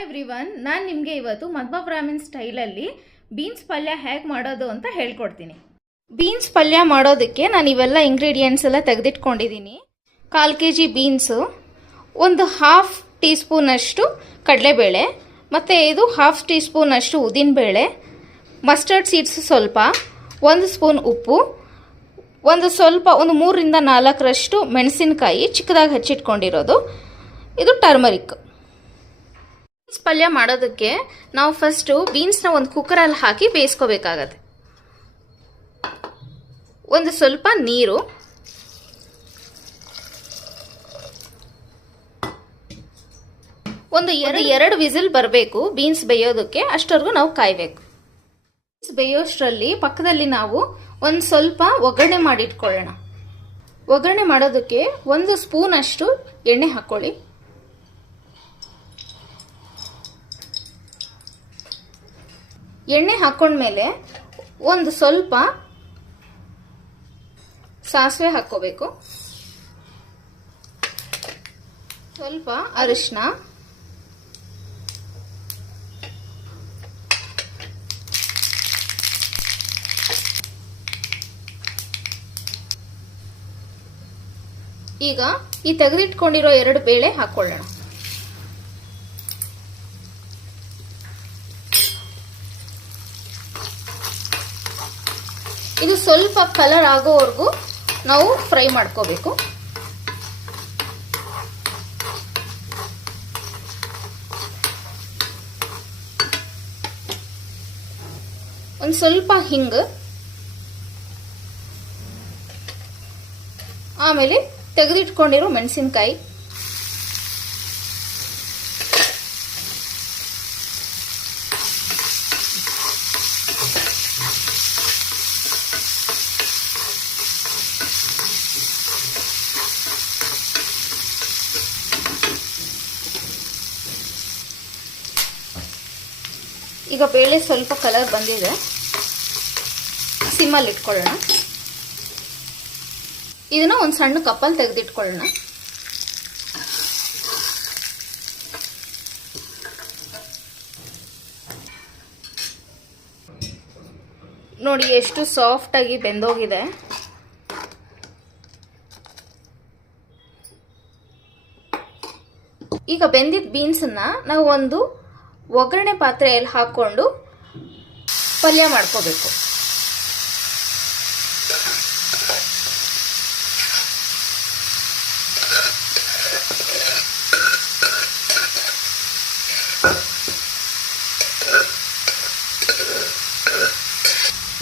Hi everyone, ನಾನು ನಿಮಗೆ ಇವತ್ತು ಮಧ್ವ ಬ್ರಾಹ್ಮಿನ್ ಸ್ಟೈಲಲ್ಲಿ ಬೀನ್ಸ್ ಪಲ್ಯ ಹೇಗೆ ಮಾಡೋದು ಅಂತ ಹೇಳ್ಕೊಡ್ತೀನಿ. ಬೀನ್ಸ್ ಪಲ್ಯ ಮಾಡೋದಕ್ಕೆ ನಾನು ಇವೆಲ್ಲ ಇಂಗ್ರೀಡಿಯೆಂಟ್ಸ್ ಎಲ್ಲ ತೆಗೆದಿಟ್ಕೊಂಡಿದ್ದೀನಿ. 1/4 kg ಬೀನ್ಸು, ಒಂದು 1/2 ಟೀ ಸ್ಪೂನಷ್ಟು ಕಡಲೆಬೇಳೆ, ಮತ್ತು ಇದು 1/2 ಟೀ ಸ್ಪೂನಷ್ಟು ಉದ್ದಿನಬೇಳೆ, ಮಸ್ಟರ್ಡ್ ಸೀಡ್ಸ್ ಸ್ವಲ್ಪ, 1 ಸ್ಪೂನ್ ಉಪ್ಪು, ಒಂದು 3 ರಿಂದ 4 ಮೆಣಸಿನಕಾಯಿ ಚಿಕ್ಕದಾಗಿ ಹಚ್ಚಿಟ್ಕೊಂಡಿರೋದು, ಇದು ಟರ್ಮರಿಕ್. ಬೀನ್ಸ್ ಪಲ್ಯ ಮಾಡೋದಕ್ಕೆ ನಾವು ಫಸ್ಟು ಬೀನ್ಸ್ನ ಒಂದು ಕುಕ್ಕರಲ್ಲಿ ಹಾಕಿ ಬೇಯಿಸ್ಕೋಬೇಕಾಗತ್ತೆ. ಒಂದು ಸ್ವಲ್ಪ ನೀರು, ಒಂದು ಎರಡು ವಿಸಿಲ್ ಬರಬೇಕು ಬೀನ್ಸ್ ಬೇಯೋದಕ್ಕೆ. ಅಷ್ಟವರೆಗೂ ನಾವು ಕಾಯಬೇಕು. ಬೀನ್ಸ್ ಬೇಯೋಷ್ಟರಲ್ಲಿ ಪಕ್ಕದಲ್ಲಿ ನಾವು ಒಂದು ಸ್ವಲ್ಪ ಒಗ್ಗರಣೆ ಮಾಡಿಟ್ಕೊಳ್ಳೋಣ. ಒಗ್ಗರಣೆ ಮಾಡೋದಕ್ಕೆ 1 ಸ್ಪೂನ್ ಅಷ್ಟು ಎಣ್ಣೆ ಹಾಕ್ಕೊಳ್ಳಿ. ಎಣ್ಣೆ ಹಾಕೊಂಡ್ಮೇಲೆ ಒಂದು ಸ್ವಲ್ಪ ಸಾಸಿವೆ ಹಾಕೋಬೇಕು, ಸ್ವಲ್ಪ ಅರಿಶಿನ, ಈಗ ಈ ತೆಗೆದಿಟ್ಕೊಂಡಿರೋ 2 ಬೇಳೆ ಹಾಕೊಳ್ಳೋಣ. ಇದು ಸ್ವಲ್ಪ ಕಲರ್ ಆಗೋವರೆಗೂ ನಾವು ಫ್ರೈ ಮಾಡ್ಕೋಬೇಕು. ಒಂದು ಸ್ವಲ್ಪ ಹಿಂಗು, ಆಮೇಲೆ ತೆಗೆದಿಟ್ಕೊಂಡಿರೋ ಮೆಣಸಿನಕಾಯಿ, ಈಗ ಬೇಳೆ ಸ್ವಲ್ಪ ಕಲರ್ ಬಂದಿದೆ, ಸಿಮ್ಮಲ್ಲಿ ಇಟ್ಕೊಳ್ಳೋಣ. ಇದನ್ನ ಒಂದು ಸಣ್ಣ ಕಪ್ಪಲ್ಲಿ ತೆಗೆದಿಟ್ಕೊಳ್ಳೋಣ. ನೋಡಿ ಎಷ್ಟು ಸಾಫ್ಟ್ ಆಗಿ ಬೆಂದೋಗಿದೆ. ಈಗ ಬೆಂದಿದ್ದ ಬೀನ್ಸನ್ನ ನಾವು ಒಂದು ಒಗ್ಗರಣೆ ಪಾತ್ರೆಯಲ್ಲಿ ಹಾಕೊಂಡು ಪಲ್ಯ ಮಾಡ್ಕೋಬೇಕು.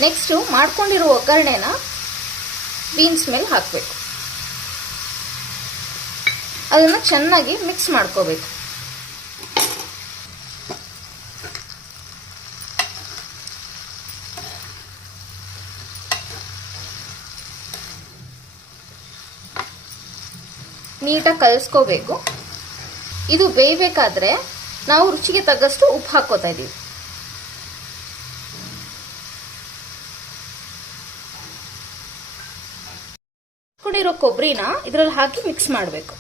ನೆಕ್ಸ್ಟ್ ಮಾಡ್ಕೊಂಡಿರೋ ಒಗ್ಗರಣೆನ ಬೀನ್ಸ್ ಮೇಲೆ ಹಾಕಬೇಕು. ಅದನ್ನು ಚೆನ್ನಾಗಿ ಮಿಕ್ಸ್ ಮಾಡ್ಕೋಬೇಕು. ನೀಟಾಗಿ ಕಲಿಸ್ಕೋಬೇಕು. ಇದು ಬೇಯಬೇಕಾದ್ರೆ ನಾವು ರುಚಿಗೆ ತಕ್ಕಷ್ಟು ಉಪ್ಪು ಹಾಕೋತಾ ಇದೀವಿ. ಹಾಕೊಂಡಿರೋ ಕೊಬ್ಬರಿನ ಇದರಲ್ಲಿ ಹಾಕಿ ಮಿಕ್ಸ್ ಮಾಡಬೇಕು.